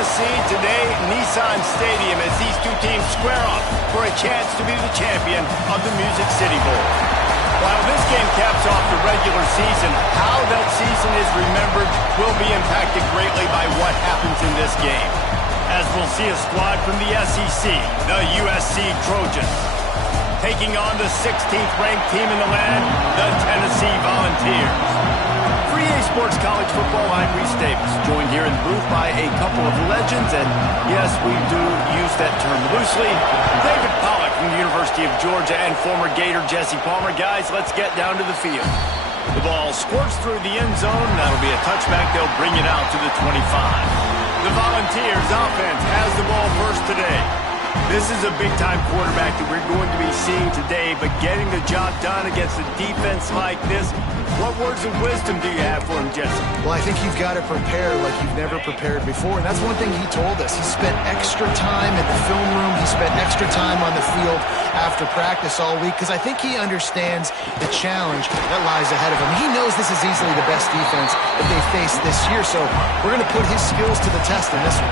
Tennessee, today Nissan Stadium as these two teams square off for a chance to be the champion of the Music City Bowl. While this game caps off the regular season, how that season is remembered will be impacted greatly by what happens in this game. As we'll see a squad from the SEC, the USC Trojans, taking on the 16th ranked team in the land, the Tennessee Volunteers. For EA Sports College Football, I'm Reese Davis, joined here in the booth by a couple of legends, and yes, we do use that term loosely. David Pollack from the University of Georgia and former Gator Jesse Palmer. Guys, let's get down to the field. The ball squirts through the end zone. That'll be a touchback. They'll bring it out to the 25. The Volunteers offense has the ball first today. This is a big-time quarterback that we're going to be seeing today, but getting the job done against a defense like this, what words of wisdom do you have for him, Jesse? Well, I think you've got to prepare like you've never prepared before, and that's one thing he told us. He spent extra time in the film room. He spent extra time on the field after practice all week, because I think he understands the challenge that lies ahead of him. He knows this is easily the best defense that they face this year, so we're going to put his skills to the test in this one.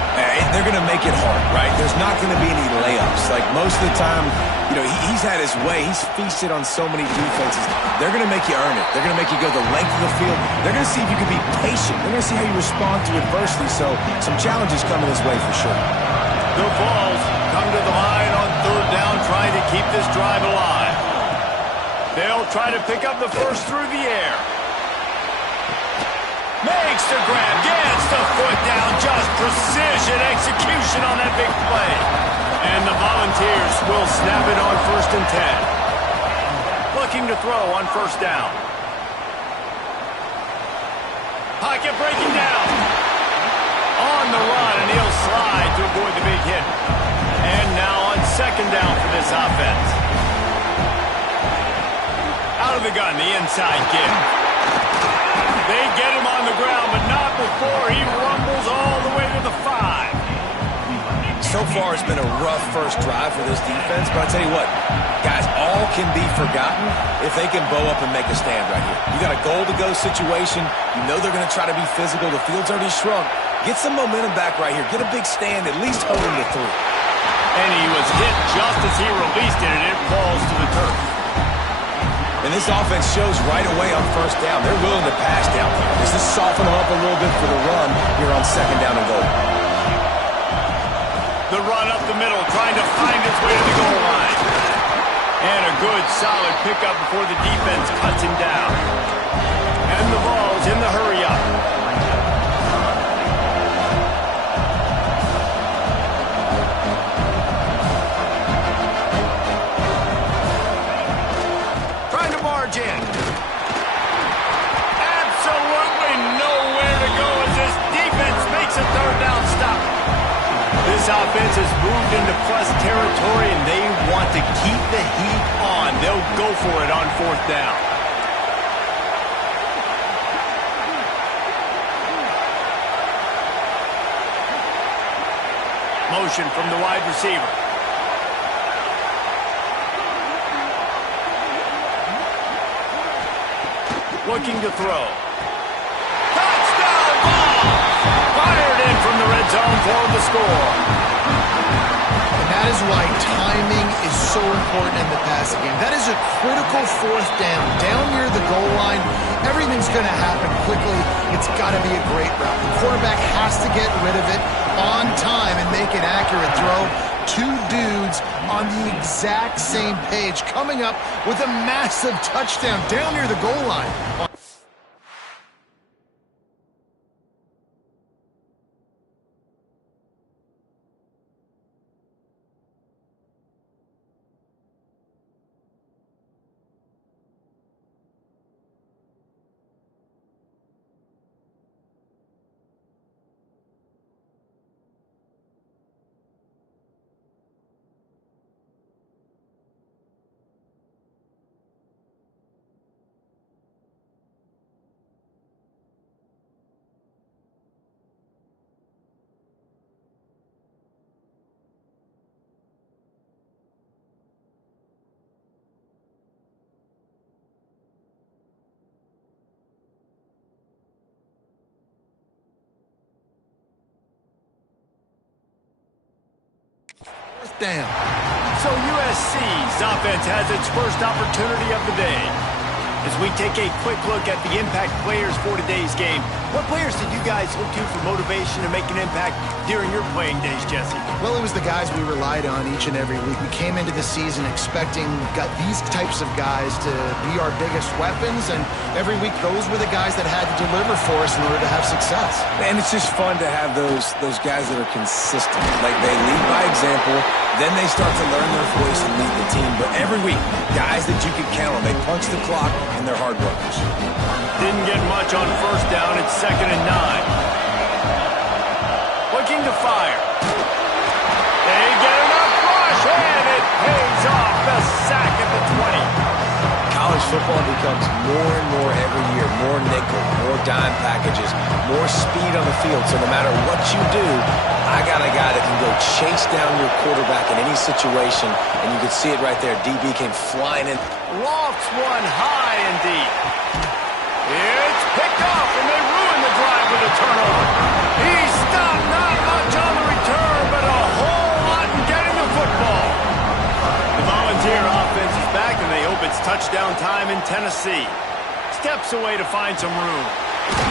They're going to make it hard, right? There's not going to be any layups. Like most of the time, you know, he's had his way. He's feasted on so many defenses. They're going to make you earn it. They're going to make you go the length of the field. They're going to see if you can be patient. They're going to see how you respond to adversity. So some challenges coming his way for sure. The Vols come to the line on third down, trying to keep this drive alive. They'll try to pick up the first through the air. Makes the grab, gets the foot down, just precision execution on that big play. And the Volunteers will snap it on 1st and 10. Looking to throw on first down. Pocket breaking down. On the run, and he'll slide to avoid the big hit. And now on 2nd down for this offense. Out of the gun, the inside kick. They get him on the ground, but not before he rumbles all the way to the 5. So far, it's been a rough first drive for this defense, but I tell you what, guys, all can be forgotten if they can bow up and make a stand right here. You got a goal-to-go situation. You know they're going to try to be physical. The field's already shrunk. Get some momentum back right here. Get a big stand, at least hold him to 3. And he was hit just as he released it, and it falls to the turf. And this offense shows right away on first down. They're willing to pass down here. This is soften them up a little bit for the run here on 2nd down and goal. The run up the middle, trying to find his way to the goal line. And a good, solid pickup before the defense cuts him down. And the Vols in the hurry-up. Trying to barge in. Absolutely nowhere to go as this defense makes a 3rd down stop. This offense has moved into plus territory, and they want to keep the heat on. They'll go for it on 4th down. Motion from the wide receiver. Looking to throw. Touchdown ball! Fired in from the red zone for the score. And that is why timing is so important in the passing game. That is a critical 4th down. Down near the goal line, everything's going to happen quickly. It's got to be a great route. The quarterback has to get rid of it on time and make an accurate throw. 2 dudes on the exact same page, coming up with a massive touchdown down near the goal line. down. So USC's offense has its first opportunity of the day. As we take a quick look at the impact players for today's game, what players did you guys look to for motivation to make an impact during your playing days, Jesse? Well, it was the guys we relied on each and every week. We came into the season expecting these types of guys to be our biggest weapons, and every week those were the guys that had to deliver for us in order to have success. And it's just fun to have those guys that are consistent. Like, they lead by example, then they start to learn their voice and lead the team. But every week, guys that you can count on, they punch the clock and they're hard workers. Didn't get much on first down. It's 2nd and 9. Looking to fire. They get enough rush, and it pays off. The sack at the 20. College football becomes more and more every year. More nickel, more dime packages, more speed on the field. So no matter what you do, I got a guy that can go chase down your quarterback in any situation. And you can see it right there. DB came flying in. Lofts one high and deep. It's picked off, and they ruin the drive with a turnover. He stopped, not much on the return, but a whole lot in getting the football. The Volunteer offense is back, and they hope it's touchdown time in Tennessee. Steps away to find some room.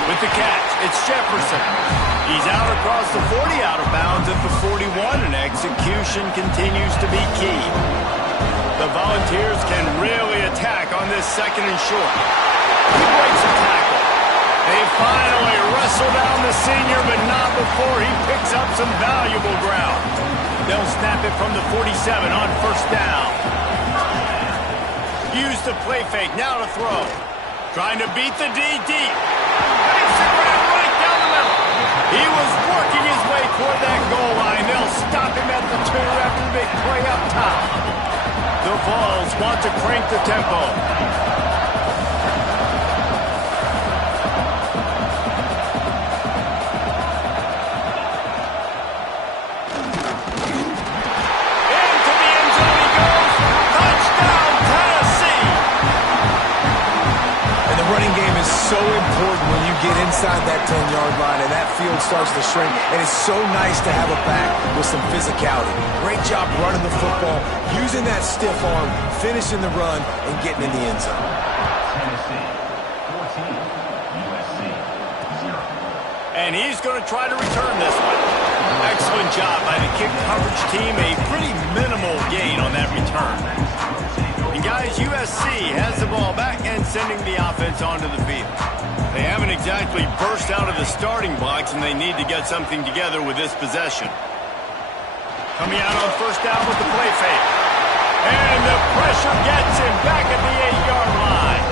With the catch, it's Jefferson. He's out across the 40, out of bounds at the 41, and execution continues to be key. The Volunteers can really attack on this 2nd and short. He breaks a tackle. They finally wrestle down the senior, but not before he picks up some valuable ground. They'll snap it from the 47 on first down. Use the play fake, now to throw. Trying to beat the D deep. Makes it right down the middle. He was working his way toward that goal line. They'll stop him at the 2 after the big play up top. The Vols want to crank the tempo. Into the end zone he goes. Touchdown, Tennessee. And the running game is so important when you get inside that 10-yard line and that field starts to shrink. And it's so nice to have a back with some physicality. Great job running the football, using that stiff arm, finishing the run, and getting in the end zone. Tennessee, 14, USC, 0. And he's going to try to return this one. Excellent job by the kick coverage team. A pretty minimal gain on that return. And guys, USC has the ball back and sending the offense onto the field. They haven't exactly burst out of the starting blocks, and they need to get something together with this possession. Coming out on first down with the play fake. And the pressure gets him back at the 8-yard line.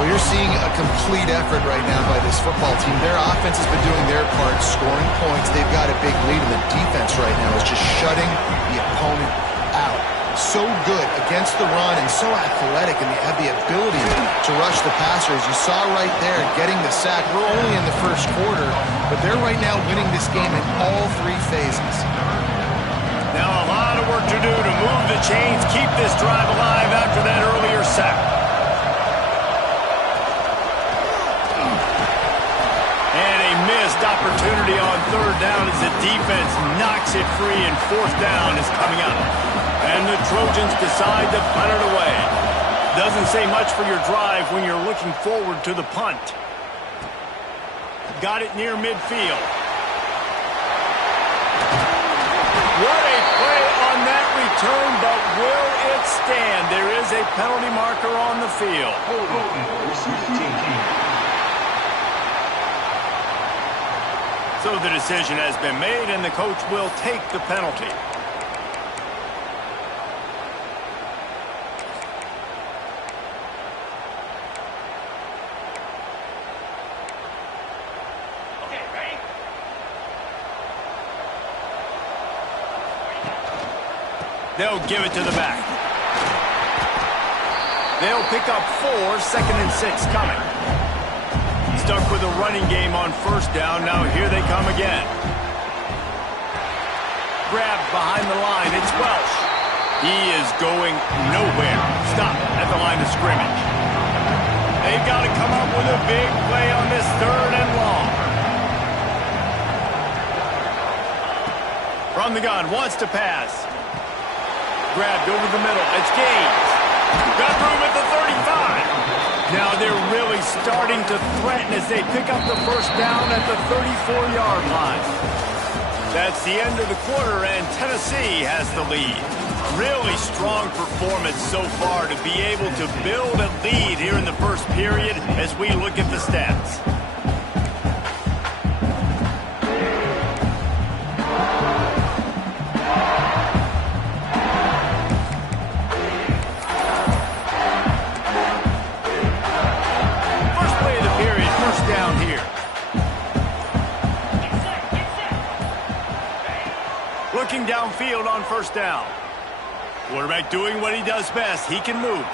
Well, you're seeing a complete effort right now by this football team. Their offense has been doing their part, scoring points. They've got a big lead, and the defense right now is just shutting the opponent out. So good against the run and so athletic, and they have the ability to rush the passer. As you saw right there, getting the sack. We're only in the first quarter, but they're right now winning this game in all 3 phases. Now a lot of work to do to move the chains, keep this drive alive after that earlier sack. And a missed opportunity on 3rd down as the defense knocks it free, and 4th down is coming up. And the Trojans decide to punt it away. Doesn't say much for your drive when you're looking forward to the punt. Got it near midfield. What a play on that return, but will it stand? There is a penalty marker on the field. So the decision has been made, and the coach will take the penalty. They'll give it to the back. They'll pick up 4, 2nd and 6 coming. Stuck with a running game on first down. Now here they come again. Grabbed behind the line. It's Welsh. He is going nowhere. Stop at the line of scrimmage. They've got to come up with a big play on this 3rd and long. From the gun, wants to pass. grabbed over the middle. It's Gaines. Got room at the 35. Now they're really starting to threaten as they pick up the first down at the 34-yard line. That's the end of the quarter, and Tennessee has the lead. Really strong performance so far to be able to build a lead here in the first period as we look at the stats. First play of the period, first down here. Looking downfield on first down. Quarterback doing what he does best. He can move.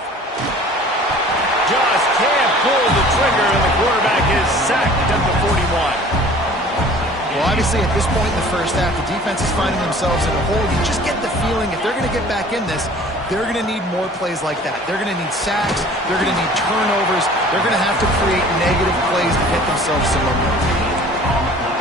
Just can't pull the trigger, and the quarterback is sacked at the 41. Well, obviously, at this point in the first half, the defense is finding themselves in a hole. You just get the feeling if they're going to get back in this, they're going to need more plays like that. They're going to need sacks. They're going to need turnovers. They're going to have to create negative plays to get themselves some momentum.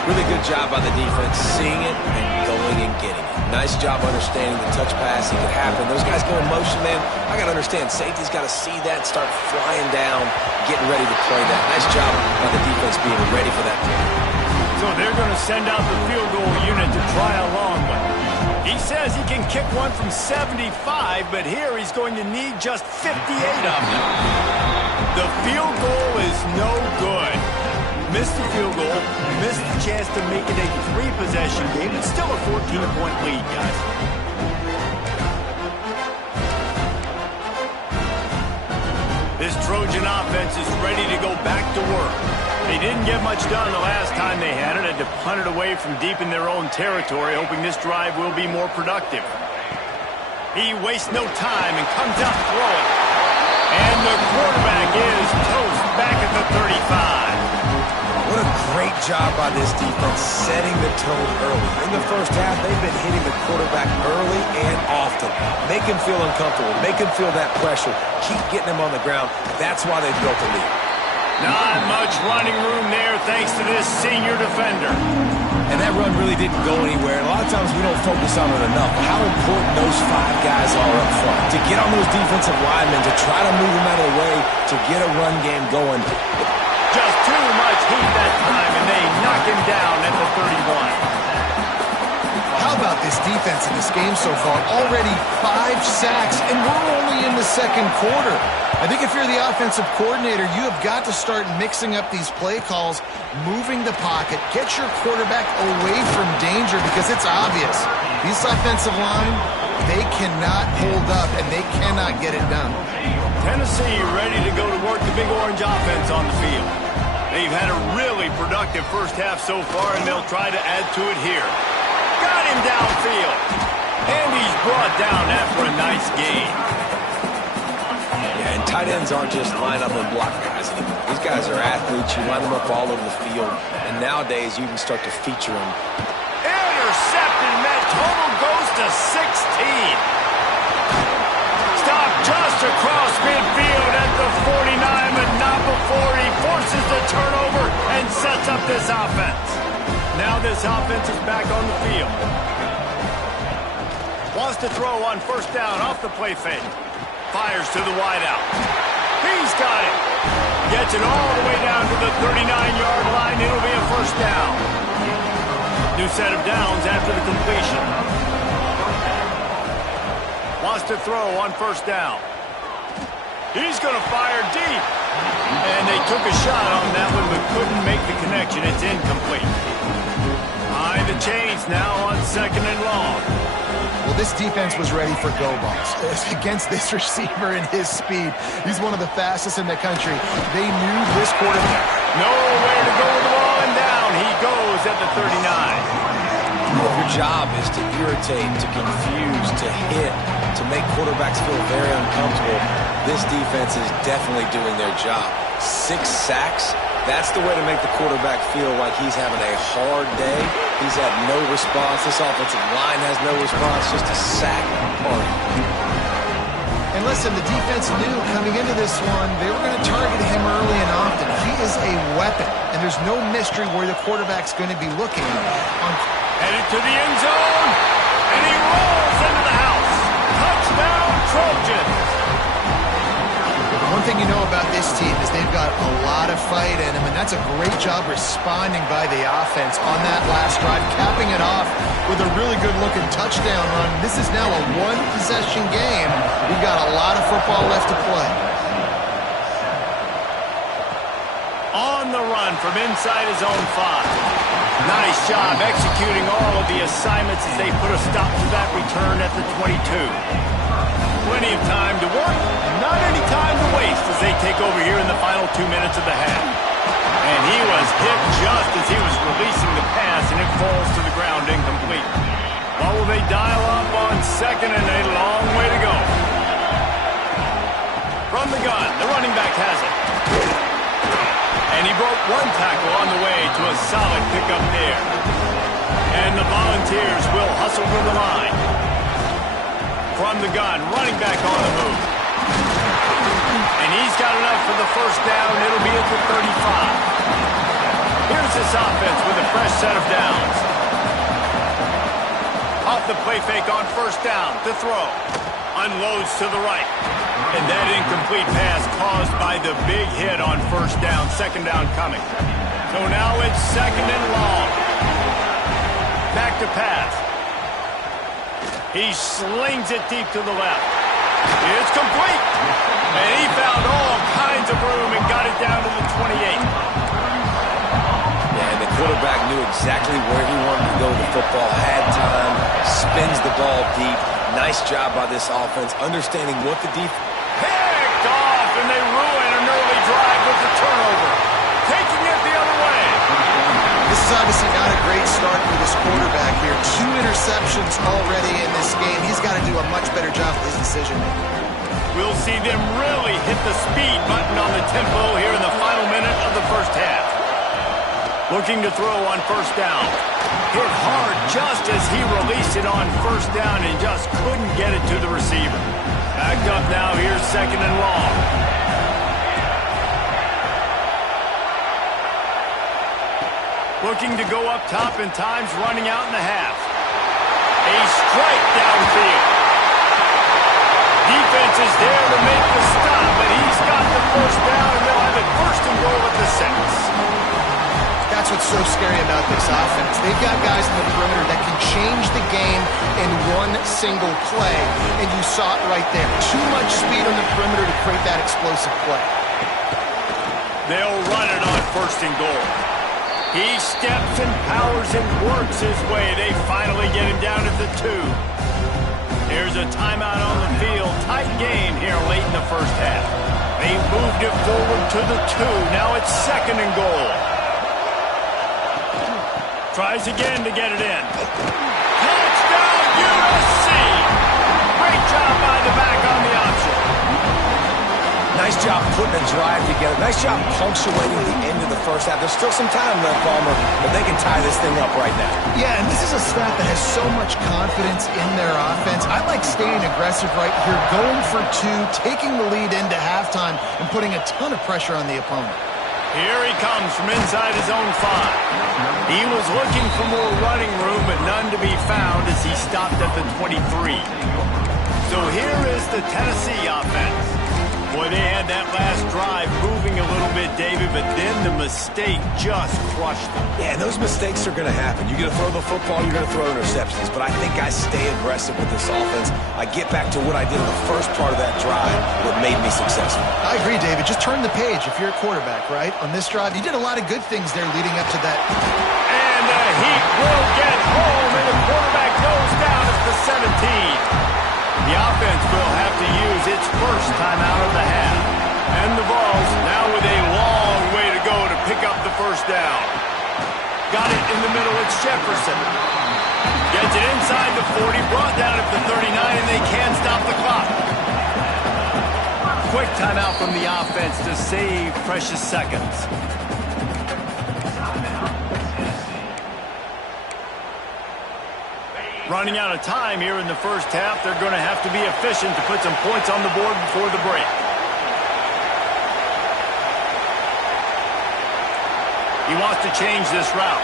Really good job by the defense, seeing it and going and getting it. Nice job understanding the touch pass. It could happen. Those guys go in motion, man. I got to understand, safety's got to see that, start flying down, getting ready to play that. Nice job by the defense being ready for that play. So they're going to send out the field goal unit to try a long one. He says he can kick one from 75, but here he's going to need just 58 of them. The field goal is no good. Missed the field goal, missed the chance to make it a 3-possession game. It's still a 14-point lead, guys. This Trojan offense is ready to go back to work. They didn't get much done the last time they had it to punt it away from deep in their own territory, hoping this drive will be more productive. He wastes no time and comes out throwing. And the quarterback is toast back at the 35. What a great job by this defense setting the tone early. In the first half, they've been hitting the quarterback early and often. Make him feel uncomfortable. Make him feel that pressure. Keep getting him on the ground. That's why they've built the lead. Not much running room there thanks to this senior defender. And that run really didn't go anywhere. A lot of times we don't focus on it enough. But how important those 5 guys are up front. To get on those defensive linemen, to try to move them out of the way, to get a run game going. Just too much heat that time, and they knock him down at the 31. How about this defense in this game so far? Already 5 sacks, and we're only in the second quarter. I think if you're the offensive coordinator, you have got to start mixing up these play calls, moving the pocket, get your quarterback away from danger because it's obvious. This offensive line, they cannot hold up, and they cannot get it done. Tennessee ready to go to work the Big Orange offense on the field. They've had a really productive first half so far, and they'll try to add to it here. Got him downfield. And he's brought down after a nice gain. Yeah, and tight ends aren't just line up and block guys anymore. These guys are athletes. You line them up all over the field. And nowadays, you can start to feature them. Intercepted, Matt. Total goes to 16. Stopped just across midfield at the 49, but not before he forces the turnover and sets up this offense. Now this offense is back on the field. Wants to throw on first down off the play fake. Fires to the wideout. He's got it. Gets it all the way down to the 39-yard line. It'll be a first down. New set of downs after the completion. Wants to throw on first down. He's going to fire deep. And they took a shot on that one, but couldn't make the connection. It's incomplete. Behind the chains now on second and long. Well, this defense was ready for go balls against this receiver and his speed. He's one of the fastest in the country. They knew this quarterback. Nowhere to go with the ball, and down he goes at the 39. Your job is to irritate, to confuse, to hit, to make quarterbacks feel very uncomfortable. This defense is definitely doing their job. 6 sacks, that's the way to make the quarterback feel like he's having a hard day. He's had no response. This offensive line has no response, just a sack party. And listen, the defense knew coming into this one, they were going to target him early and often. He is a weapon, and there's no mystery where the quarterback's going to be looking. Headed to the end zone, and he rolls into the house. Touchdown! fight in him, and that's a great job responding by the offense on that last drive, capping it off with a really good-looking touchdown run. This is now a one-possession game. We've got a lot of football left to play. On the run from inside his own 5. Nice job executing all of the assignments as they put a stop to that return at the 22. Plenty of time to work, not any time to waste as they take over here in the final 2 minutes of the half. And he was hit just as he was releasing the pass, and it falls to the ground incomplete. What will they dial up on second and a long way to go? From the gun, the running back has it. And he broke one tackle on the way to a solid pickup there. And the Volunteers will hustle to the line. From the gun, running back on the move. And he's got enough for the first down. It'll be at the 35. Here's this offense with a fresh set of downs. Off the play fake on first down to throw. Unloads to the right. And that incomplete pass caused by the big hit on first down. Second down coming. So now it's second and long. Back to pass. He slings it deep to the left. It's complete. And he found all kinds of room and got it down to the 28. Yeah, and the quarterback knew exactly where he wanted to go with the football, had time, spins the ball deep. Nice job by this offense, understanding what the defense... Picked off, and they ruin an early drive with the turnover. Taking it the other way. This is obviously not a great start for this quarterback here. 2 interceptions already in this game. He's got to do a much better job with his decision-making. We'll see them really hit the speed button on the tempo here in the final minute of the first half. Looking to throw on first down. Hit hard just as he released it on first down and just couldn't get it to the receiver. Backed up now, here's second and long. Looking to go up top and time's running out in the half. A strike downfield. Defense is there to make the stop, but he's got the first down, and they'll have it first and goal at the 6. That's what's so scary about this offense. They've got guys in the perimeter that can change the game in one single play, and you saw it right there. Too much speed on the perimeter to create that explosive play. They'll run it on first and goal. He steps and powers and works his way. They finally get him down at the 2. Here's a timeout on the field. Tight game here late in the first half. They moved it forward to the 2. Now it's second and goal. Tries again to get it in. Touchdown, USC! Great job by the back on the option. Nice job putting a drive together. Nice job punctuating the end of the first half. There's still some time left, Palmer, but they can tie this thing up right now. Yeah, and this is a staff that has so much confidence in their offense. I like staying aggressive right here, going for 2, taking the lead into halftime, and putting a ton of pressure on the opponent. Here he comes from inside his own 5. He was looking for more running room, but none to be found as he stopped at the 23. So here is the Tennessee offense. Boy, they had that last drive moving a little bit, David, but then the mistake just crushed them. Yeah, and those mistakes are going to happen. You're going to throw the football, you're going to throw interceptions, but I think I stay aggressive with this offense. I get back to what I did in the first part of that drive, what made me successful. I agree, David. Just turn the page if you're a quarterback, right? On this drive, you did a lot of good things there leading up to that. And the Heat will get home, and the quarterback goes down at the 17. The offense will have to use its first timeout of the half. And the Vols now with a long way to go to pick up the first down. Got it in the middle, it's Jefferson. Gets it inside the 40, brought down at the 39, and they can't stop the clock. Quick timeout from the offense to save precious seconds. Running out of time here in the first half. They're going to have to be efficient to put some points on the board before the break. He wants to change this route.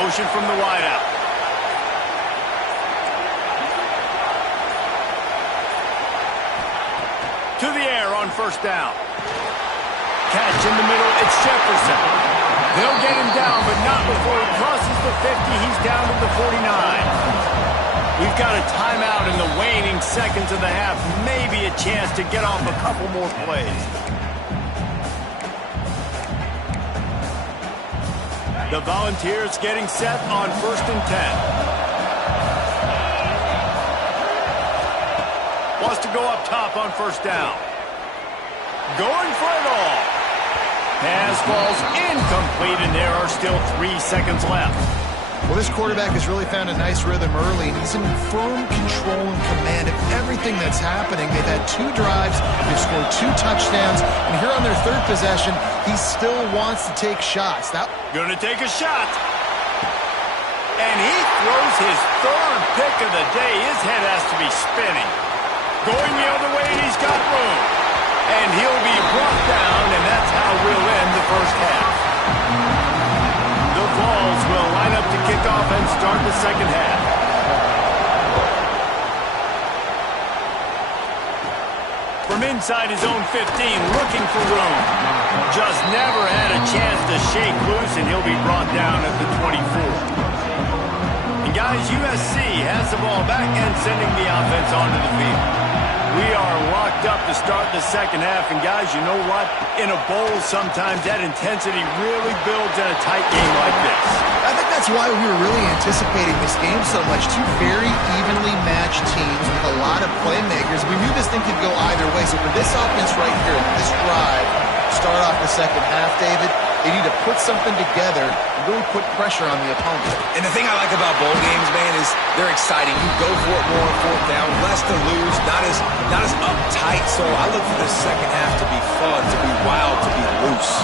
Motion from the wideout. to the air on first down. Catch in the middle, it's Jefferson. They'll get him down, but not before he crosses the 50. He's down to the 49. We've got a timeout in the waning seconds of the half. Maybe a chance to get off a couple more plays. The Volunteers getting set on 1st and 10. Wants to go up top on first down. Going for it all. Pass falls incomplete, and there are still 3 seconds left. Well, this quarterback has really found a nice rhythm early, and he's in firm control and command of everything that's happening. They've had 2 drives, they've scored 2 touchdowns, and here on their 3rd possession, he still wants to take shots. Gonna take a shot. And he throws his 3rd pick of the day. His head has to be spinning. Going the other way, and he's got room. And he'll be brought down, and that's how we'll end the first half. The Vols will line up to kick off and start the second half. From inside his own 15, looking for room. Just never had a chance to shake loose, and he'll be brought down at the 24. And guys, USC has the ball back and sending the offense onto the field. We are locked up to start the second half, and guys, you know what? In a bowl, sometimes that intensity really builds in a tight game like this. I think that's why we were really anticipating this game so much. 2 very evenly matched teams with a lot of playmakers. We knew this thing could go either way. So for this offense right here, this drive, start off the second half, David, they need to put something together and really put pressure on the opponent. And the thing I like about bowl games, man, is they're exciting. You go for it more on 4th down, less to lose, not as uptight. So I look for this second half to be fun, to be wild, to be loose.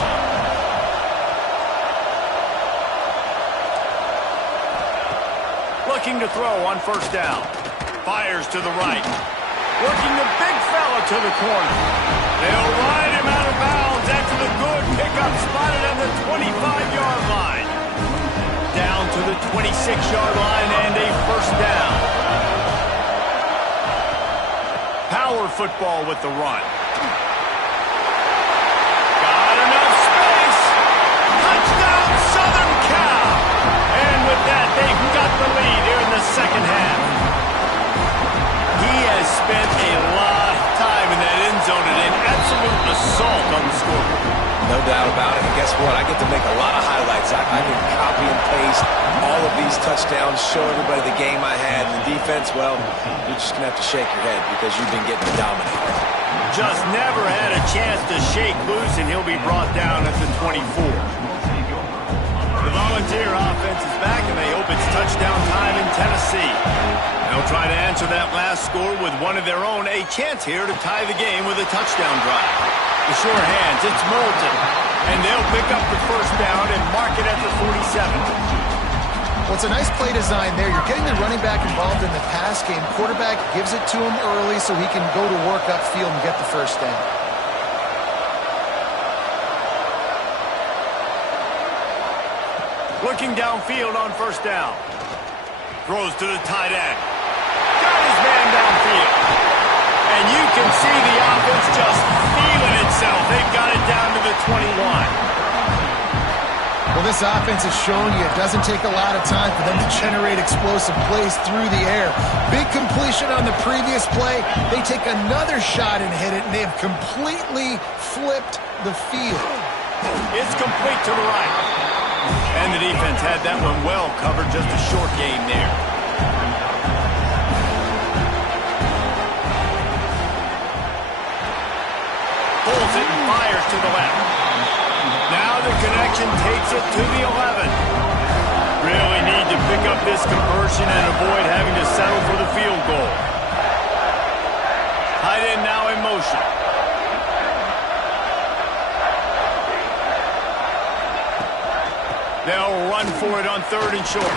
Looking to throw on first down. Fires to the right. Working the big fella to the corner. They'll ride him out of bounds after the good pickup spotted on the 25-yard line. Down to the 26-yard line and a first down. Power football with the run. Got enough space. Touchdown, Southern Cal. And with that, they've got the lead here in the second half. He has spent a lot of time in that end zone and an absolute assault on the scoreboard. No doubt about it. And guess what? I get to make a lot of highlights. I can copy and paste all of these touchdowns, show everybody the game I had. And the defense, well, you're just going to have to shake your head because you've been getting dominated. Just never had a chance to shake loose, and he'll be brought down at the 24. The Volunteer offense is back, and they hope it's touchdown time in Tennessee. They'll try to answer that last score with one of their own, a chance here to tie the game with a touchdown drive. The sure hands, it's Moulton, and they'll pick up the first down and mark it at the 47. Well, it's a nice play design there. You're getting the running back involved in the pass game. Quarterback gives it to him early so he can go to work upfield and get the first down. Looking downfield on first down. Throws to the tight end. Got his man downfield. And you can see the offense just feeling itself. They've got it down to the 21. Well, this offense has shown you it doesn't take a lot of time for them to generate explosive plays through the air. Big completion on the previous play. They take another shot and hit it, and they have completely flipped the field. It's complete to the right. And the defense had that one well covered, just a short gain there. Pulls it and fires to the left. Now the connection takes it to the 11. Really need to pick up this conversion and avoid having to settle for the field goal. Tight end now in motion. They'll run for it on 3rd and short.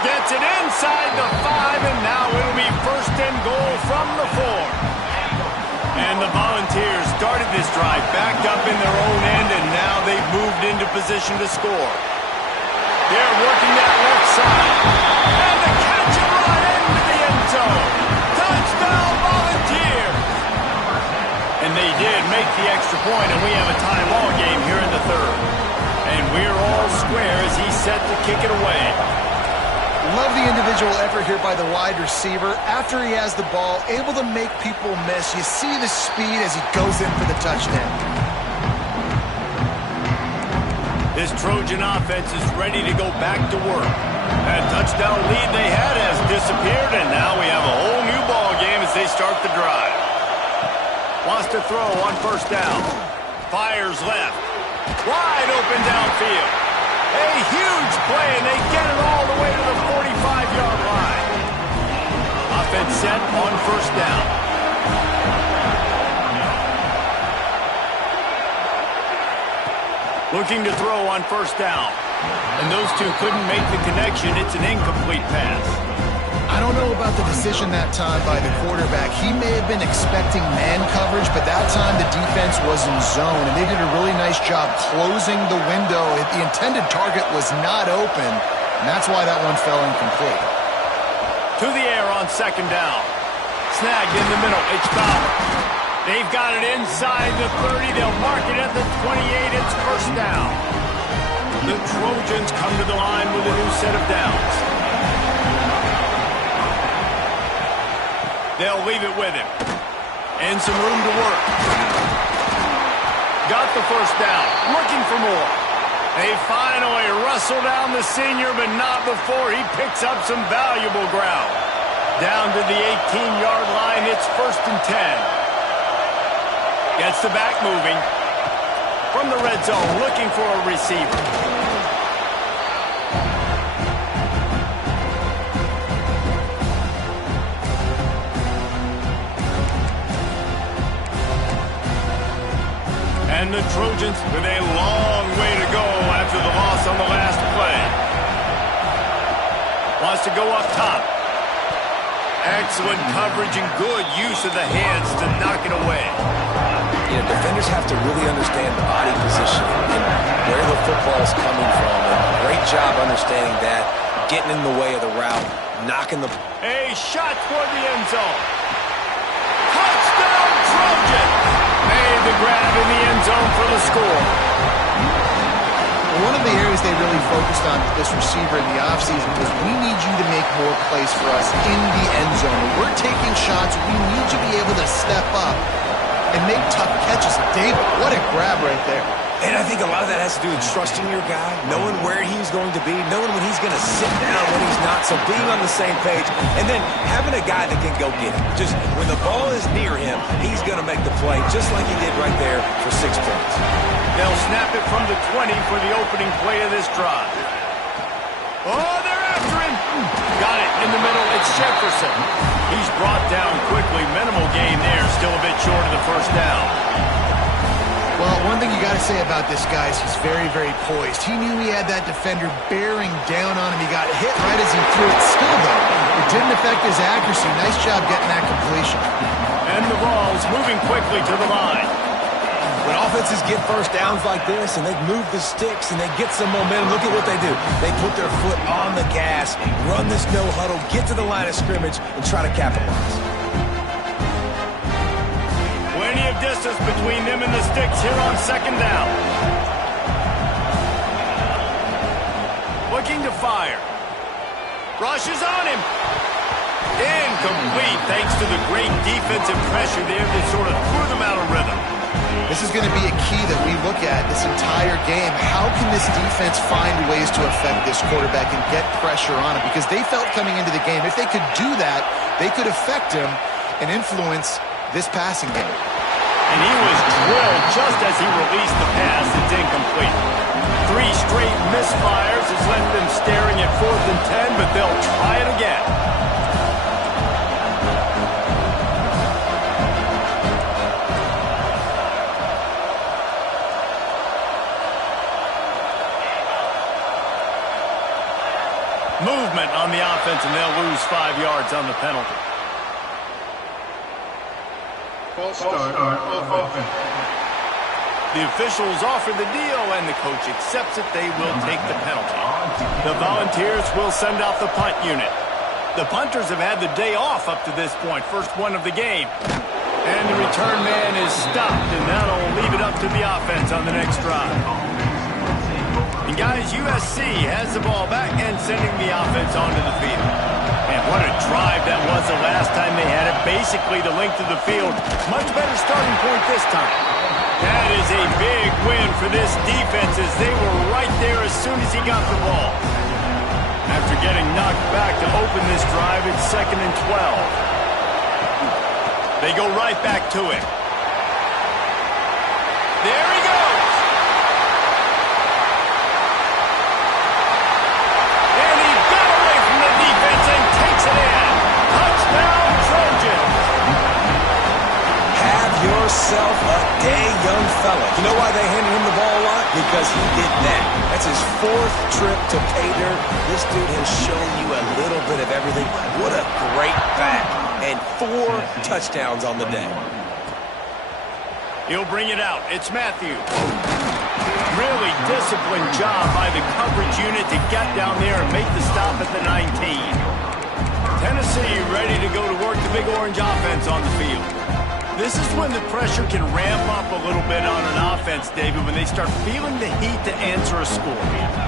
Gets it inside the 5, and now it'll be 1st and goal from the 4. And the Volunteers started this drive backed up in their own end, and now they've moved into position to score. They're working that left side. And the catch and run into the end zone. Touchdown, Volunteers! square as he's set to kick it away. Love the individual effort here by the wide receiver. After he has the ball, able to make people miss. You see the speed as he goes in for the touchdown. This Trojan offense is ready to go back to work. That touchdown lead they had has disappeared, and now we have a whole new ball game as they start the drive. Wants to throw on first down. Fires left. Wide open downfield. A huge play, and they get it all the way to the 45-yard line. Offense set on first down. Looking to throw on first down. And those two couldn't make the connection. It's an incomplete pass. I don't know about the decision that time by the quarterback. He may have been expecting man coverage, but that time the defense was in zone, and they did a really nice job closing the window. The intended target was not open, and that's why that one fell incomplete. To the air on second down. Snagged in the middle. It's Fowler. They've got it inside the 30. They'll mark it at the 28. It's first down. The Trojans come to the line with a new set of downs. They'll leave it with him. And some room to work. Got the first down. Looking for more. They finally wrestle down the senior, but not before he picks up some valuable ground. Down to the 18-yard line. It's first and 10. Gets the back moving. From the red zone, looking for a receiver. And the Trojans with a long way to go after the loss on the last play. Wants to go up top. Excellent coverage and good use of the hands to knock it away. You know, defenders have to really understand body position and where the football is coming from. And great job understanding that, getting in the way of the route, knocking the... A shot toward the end zone. Touchdown, Trojan! Made the grab in the end zone for the score. One of the areas they really focused on with this receiver in the offseason was we need you to make more plays for us in the end zone. When we're taking shots, we need you to be able to step up and make tough catches. David, what a grab right there. And I think a lot of that has to do with trusting your guy, knowing where he's going to be, knowing when he's going to sit down, when he's not, so being on the same page, and then having a guy that can go get it. Just when the ball is near him, he's going to make the play, just like he did right there for 6 points. They'll snap it from the 20 for the opening play of this drive. Oh, they're after him. Got it in the middle. It's Jefferson. He's brought down quickly. Minimal gain there. Still a bit short of the first down. Well, one thing you got to say about this guy is he's very, very poised. He knew he had that defender bearing down on him. He got hit right as he threw it. Still, though, it didn't affect his accuracy. Nice job getting that completion. And the ball's moving quickly to the line. When offenses get first downs like this and they move the sticks and they get some momentum, look at what they do. They put their foot on the gas, run this no huddle, get to the line of scrimmage, and try to capitalize. Plenty of distance between them and the sticks here on second down. Looking to fire. Rushes on him. Incomplete thanks to the great defensive pressure there that sort of threw them out of rhythm. This is going to be a key that we look at this entire game. How can this defense find ways to affect this quarterback and get pressure on him? Because they felt coming into the game, if they could do that, they could affect him and influence this passing game. And he was drilled just as he released the pass. It's incomplete. 3 straight misfires has left them staring at 4th and 10, but they'll try it again. Movement on the offense, and they'll lose 5 yards on the penalty. False start on offense. The officials offer the deal, and the coach accepts it. They will take the penalty. The Volunteers will send out the punt unit. The punters have had the day off up to this point, first one of the game. And the return man is stopped, and that'll leave it up to the offense on the next drive. And guys, USC has the ball back and sending the offense onto the field. And what a drive that was the last time they had it. Basically the length of the field. Much better starting point this time. That is a big win for this defense as they were right there as soon as he got the ball. After getting knocked back to open this drive, it's 2nd and 12. They go right back to it. There he goes. And he got away from the defense and takes it in. Touchdown, Trojans. Have yourself a day, young fella. You know why they handed him the ball a lot? Because he did that. That's his 4th trip to pay dirt. This dude has shown you a little bit of everything. What a great back. And 4 touchdowns on the day. He'll bring it out. It's Matthews. Really disciplined job by the coverage unit to get down there and make the stop at the 19. Tennessee ready to go to work the Big Orange offense on the field. This is when the pressure can ramp up a little bit on an offense, David, when they start feeling the heat to answer a score.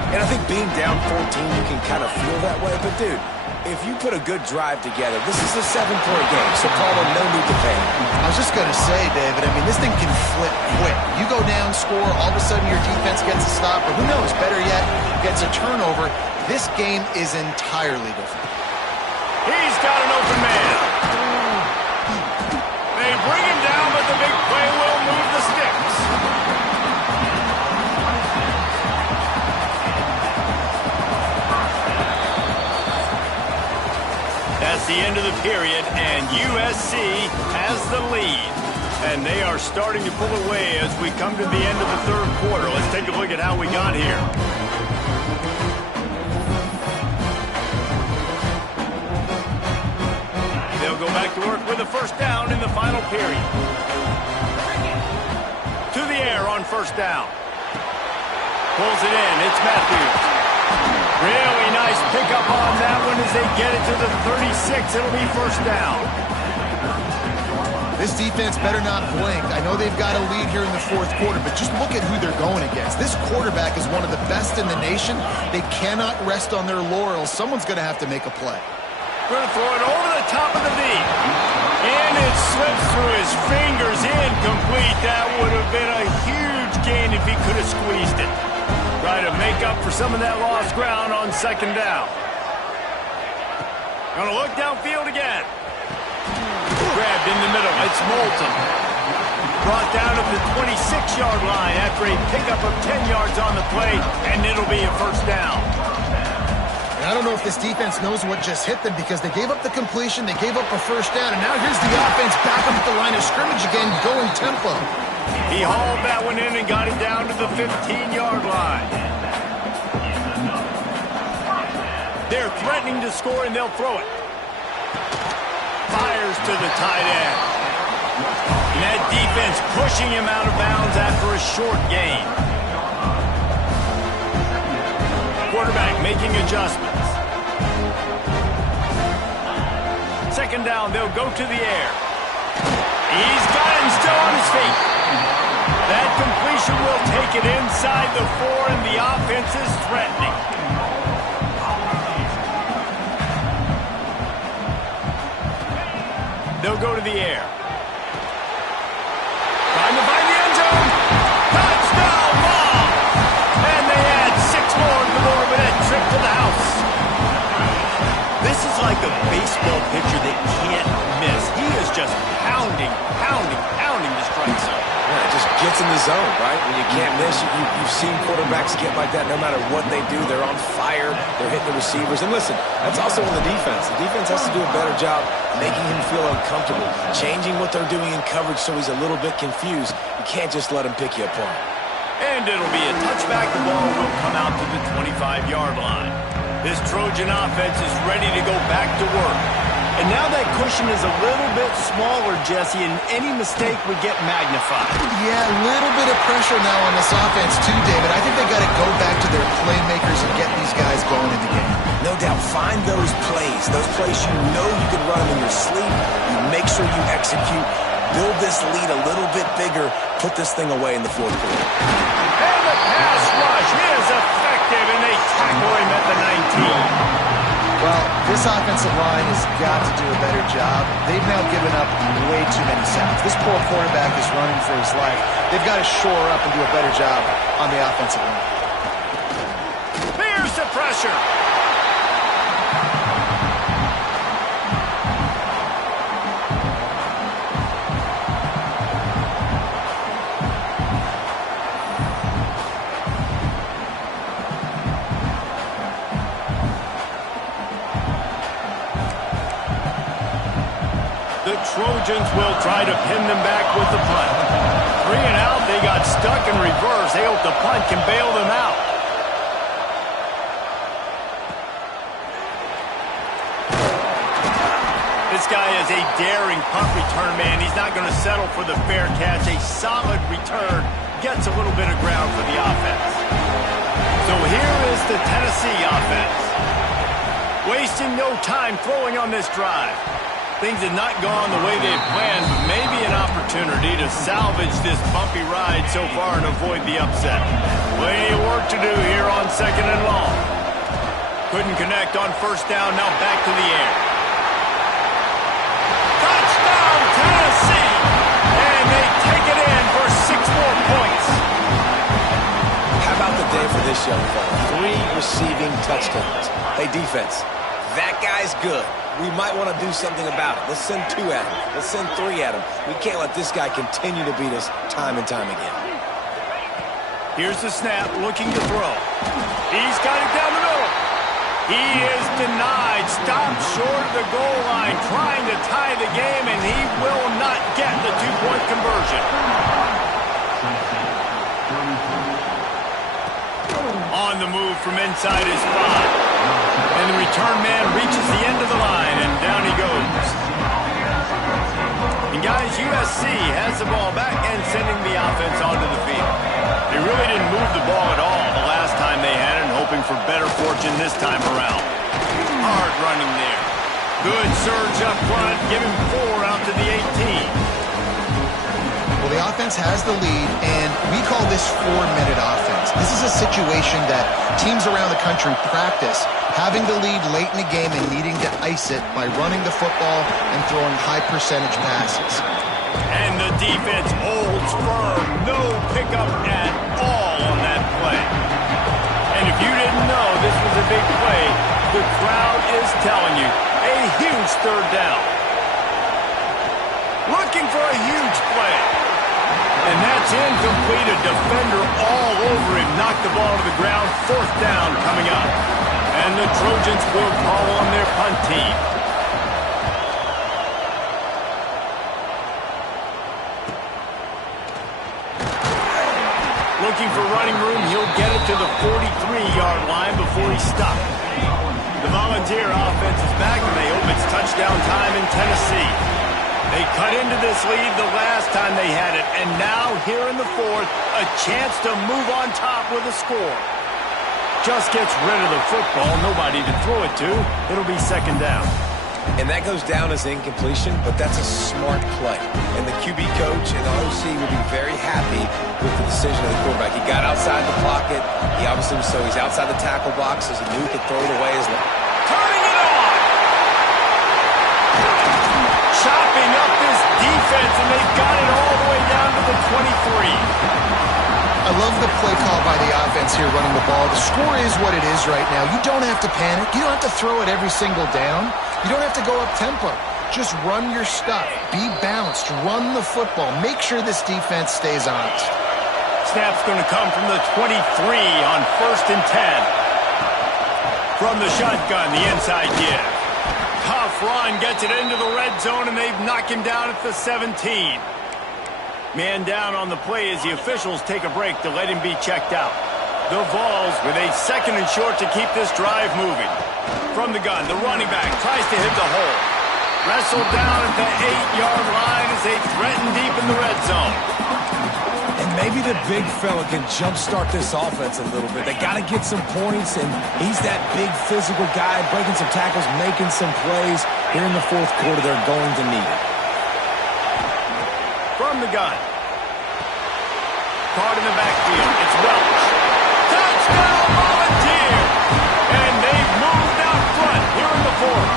And I think being down 14, you can kind of feel that way. But, dude, if you put a good drive together, this is a 7-point game, so call them no need to pay. I was just going to say, David, I mean, this thing can flip quick. You go down, score, all of a sudden your defense gets a stop, or who knows, better yet, gets a turnover. This game is entirely different. He's got an open man. They bring him down, but the big play will move the sticks. That's the end of the period, and USC has the lead. And they are starting to pull away as we come to the end of the 3rd quarter. Let's take a look at how we got here. They'll go back to work with a 1st down in the final period. To the air on 1st down. Pulls it in. It's Matthews. Really nice pickup on that one as they get it to the 36. It'll be 1st down. This defense better not blink. I know they've got a lead here in the 4th quarter, but just look at who they're going against. This quarterback is one of the best in the nation. They cannot rest on their laurels. Someone's going to have to make a play. Going to throw it over the top of the knee. And it slips through his fingers. Incomplete. That would have been a huge gain if he could have squeezed it. Try to make up for some of that lost ground on 2nd down. Going to look downfield again. Grabbed in the middle. It's Moulton. Brought down to the 26-yard line after a pickup of 10 yards on the play, and it'll be a 1st down. And I don't know if this defense knows what just hit them because they gave up the completion, they gave up a 1st down, and now here's the offense back up at the line of scrimmage again, going tempo. He hauled that one in and got it down to the 15-yard line. They're threatening to score, and they'll throw it. Fires to the tight end. And that defense pushing him out of bounds after a short gain. Quarterback making adjustments. 2nd down, they'll go to the air. He's got him still on his feet. That completion will take it inside the 4, and the offense is threatening. They'll go to the air. Trying to find the end zone. Touchdown ball. And they add 6 more to the board with that trip to the house. This is like a baseball pitcher that can't miss. He is just pounding the strike zone. Yeah, it just gets in the zone, right? When you can't miss, you've seen quarterbacks get like that no matter what they do. They're on fire. They're hitting the receivers. And listen, that's also on the defense. The defense has to do a better job making him feel uncomfortable, changing what they're doing in coverage so he's a little bit confused. You can't just let him pick you apart. And it'll be a touchback. The ball will come out to the 25-yard line. This Trojan offense is ready to go back to work. And now that cushion is a little bit smaller, Jesse, and any mistake would get magnified. Yeah, a little bit of pressure now on this offense too, David. I think they got to go back to their playmakers and get these guys going in the game. No doubt, find those plays you know you can run them in your sleep. You make sure you execute, build this lead a little bit bigger, put this thing away in the 4th quarter. the pass rush. He is effective, and they tackle him at the 19. Well, this offensive line has got to do a better job. They've now given up way too many sacks. This poor quarterback is running for his life. They've got to shore up and do a better job on the offensive line. Here's the pressure. The Trojans will try to pin them back with the punt. 3 and out, they got stuck in reverse. They hope the punt can bail them out. This guy is a daring punt return man. He's not going to settle for the fair catch. A solid return gets a little bit of ground for the offense. So here is the Tennessee offense. Wasting no time throwing on this drive. Things have not gone the way they had planned, but maybe an opportunity to salvage this bumpy ride so far and avoid the upset. Plenty of work to do here on 2nd and long. Couldn't connect on 1st down, now back to the air. Touchdown, Tennessee! And they take it in for 6 more points. How about the day for this young fella? 3 receiving touchdowns. Hey, defense, that guy's good. We might want to do something about it. Let's send 2 at him. Let's send 3 at him. We can't let this guy continue to beat us time and time again. Here's the snap, looking to throw. He's got it down the middle. He is denied. Stopped short of the goal line, trying to tie the game, and he will not get the 2-point conversion. On the move from inside his 5. And the return man reaches the end of the line, and down he goes. And guys, USC has the ball back and sending the offense onto the field. They really didn't move the ball at all the last time they had it, and hoping for better fortune this time around. Hard running there. Good surge up front, giving 4 out to the 18. Well, the offense has the lead, and we call this 4-minute offense. This is a situation that teams around the country practice, having the lead late in the game and needing to ice it by running the football and throwing high-percentage passes. And the defense holds firm. No pickup at all on that play. And if you didn't know this was a big play, the crowd is telling you a huge 3rd down. Looking for a huge play. And that's incomplete. A defender all over him. Knocked the ball to the ground. 4th down coming up. And the Trojans will call on their punt team. Looking for running room. He'll get it to the 43-yard line before he's stopped. The Volunteer offense is back, and they hope it's touchdown time in Tennessee. They cut into this lead the last time they had it, and now here in the 4th, a chance to move on top with a score. Just gets rid of the football, nobody to throw it to. It'll be 2nd down. And that goes down as incompletion, but that's a smart play. And the QB coach and the OC will be very happy with the decision of the quarterback. He got outside the pocket. He obviously was so he's outside the tackle box, as he knew he could throw it away as long. Turning it on! Chopping up this defense, and they've got it all the way down to the 23. I love the play call by the offense here running the ball. The score is what it is right now. You don't have to panic. You don't have to throw it every single down. You don't have to go up tempo. Just run your stuff. Be balanced. Run the football. Make sure this defense stays honest. Snap's going to come from the 23 on 1st and 10. From the shotgun, the inside give. Tough run, gets it into the red zone, and they've knocked him down at the 17. Man down on the play as the officials take a break to let him be checked out. The Vols with a 2nd and short to keep this drive moving. From the gun, the running back tries to hit the hole. Wrestled down at the 8-yard line as they threaten deep in the red zone. And maybe the big fella can jumpstart this offense a little bit. They got to get some points, and he's that big physical guy, breaking some tackles, making some plays. Here in the 4th quarter, they're going to need it. From the gun. caught in the backfield. It's Welch. Touchdown, Volunteer! And they've moved out front here in the fourth.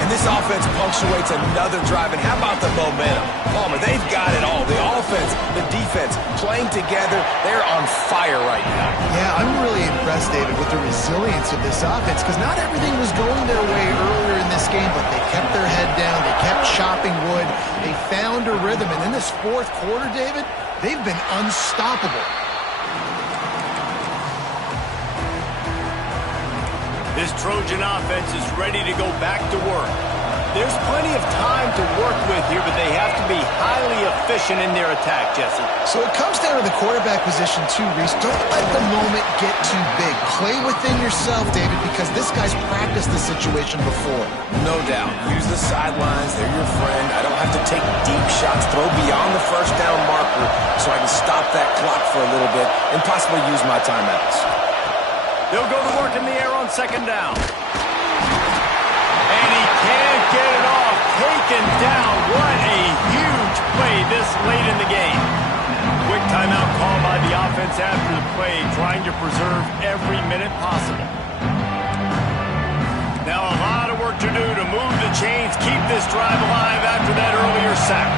And this offense punctuates another drive. And how about the momentum? Palmer, they've got it all. The offense, the defense, playing together. They're on fire right now. Yeah, I'm really impressed, David, with the resilience of this offense, because not everything was going their way earlier in this game, but they kept their head down. They kept chopping wood. They found a rhythm. And in this fourth quarter, David, they've been unstoppable. This Trojan offense is ready to go back to work. There's plenty of time to work with here, but they have to be highly efficient in their attack, Jesse. So it comes down to the quarterback position too, Reese. Don't let the moment get too big. Play within yourself, David, because this guy's practiced the situation before. No doubt. Use the sidelines. They're your friend. I don't have to take deep shots. Throw beyond the first down marker so I can stop that clock for a little bit and possibly use my timeouts. They'll go to work in the air on second down. And he can't get it off. Taken down. What a huge play this late in the game. Quick timeout call by the offense after the play, trying to preserve every minute possible. Now a lot of work to do to move the chains, keep this drive alive after that earlier sack.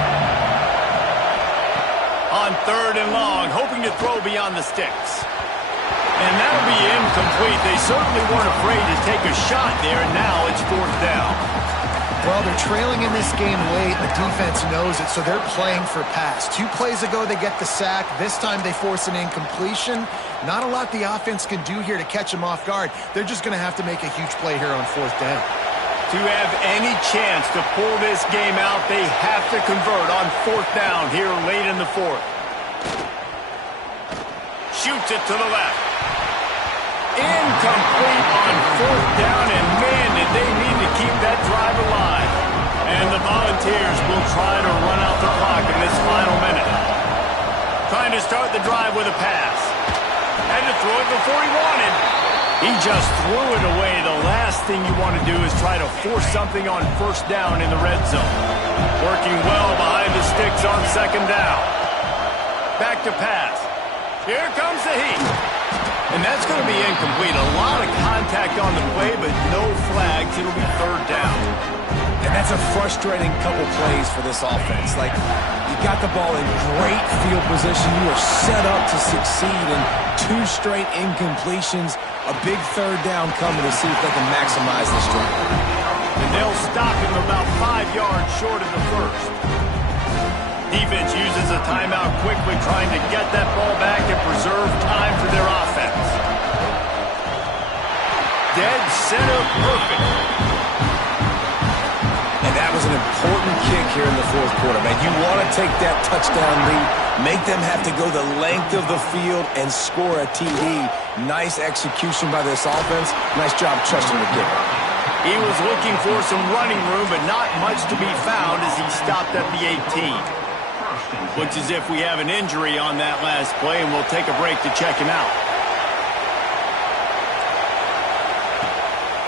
On third and long, hoping to throw beyond the sticks. And that'll be incomplete. They certainly weren't afraid to take a shot there, and now it's fourth down. Well, they're trailing in this game late. The defense knows it, so they're playing for pass. 2 plays ago, they get the sack. This time, they force an incompletion. Not a lot the offense can do here to catch them off guard. They're just going to have to make a huge play here on fourth down. To have any chance to pull this game out, they have to convert on fourth down here late in the fourth. Shoots it to the left. Incomplete on fourth down, and man, did they need to keep that drive alive. And the Volunteers will try to run out the clock in this final minute. Trying to start the drive with a pass. Had to throw it before he wanted. He just threw it away. The last thing you want to do is try to force something on first down in the red zone. Working well behind the sticks on second down. Back to pass. Here comes the heat. And that's going to be incomplete. A lot of contact on the play, but no flags. It'll be third down. And that's a frustrating couple plays for this offense. Like, you got the ball in great field position. You are set up to succeed, and 2 straight incompletions. A big third down coming to see if they can maximize this drive. And they'll stop him about 5 yards short of the first. Defense uses a timeout quickly, trying to get that ball back and preserve time for their offense. Dead center perfect. And that was an important kick here in the fourth quarter, man. You want to take that touchdown lead, make them have to go the length of the field and score a TD. Nice execution by this offense. Nice job trusting the kicker. He was looking for some running room, but not much to be found as he stopped at the 18. Looks as if we have an injury on that last play, and we'll take a break to check him out.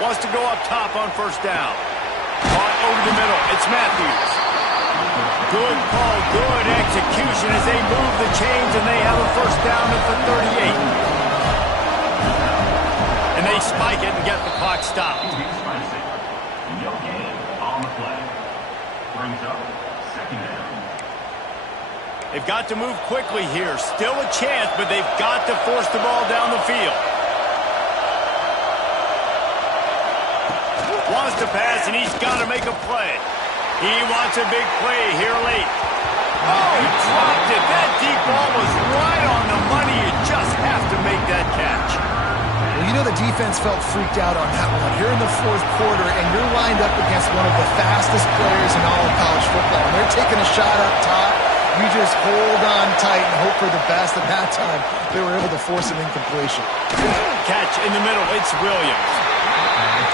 Wants to go up top on first down. Caught over the middle. It's Matthews. Good call, good execution as they move the chains, and they have a first down at the 38. And they spike it and get the clock stopped. No gain on the play. Brings up second down. They've got to move quickly here. Still a chance, but they've got to force the ball down the field. Wants to pass, and he's got to make a play. He wants a big play here late. Oh, he dropped it. That deep ball was right on the money. You just have to make that catch. Well, you know the defense felt freaked out on that one. You're in the fourth quarter, and you're lined up against one of the fastest players in all of college football. And they're taking a shot up top. You just hold on tight and hope for the best. At that time, they were able to force an incompletion. Catch in the middle. It's Williams.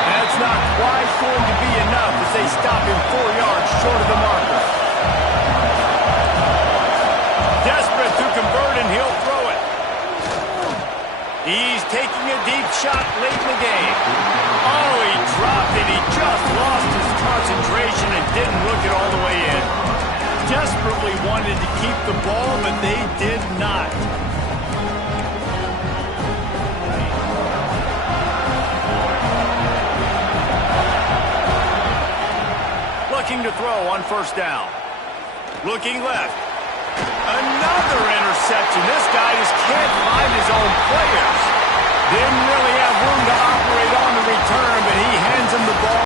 That's not quite going to be enough as they stop him 4 yards short of the marker. Desperate to convert, and he'll throw it. He's taking a deep shot late in the game. Oh, he dropped it. He just lost his concentration and didn't look it all the way in. Desperately wanted to keep the ball, but they did not. Looking to throw on first down. Looking left. Another interception. This guy just can't find his own players. Didn't really have room to operate on the return, but he hands him the ball.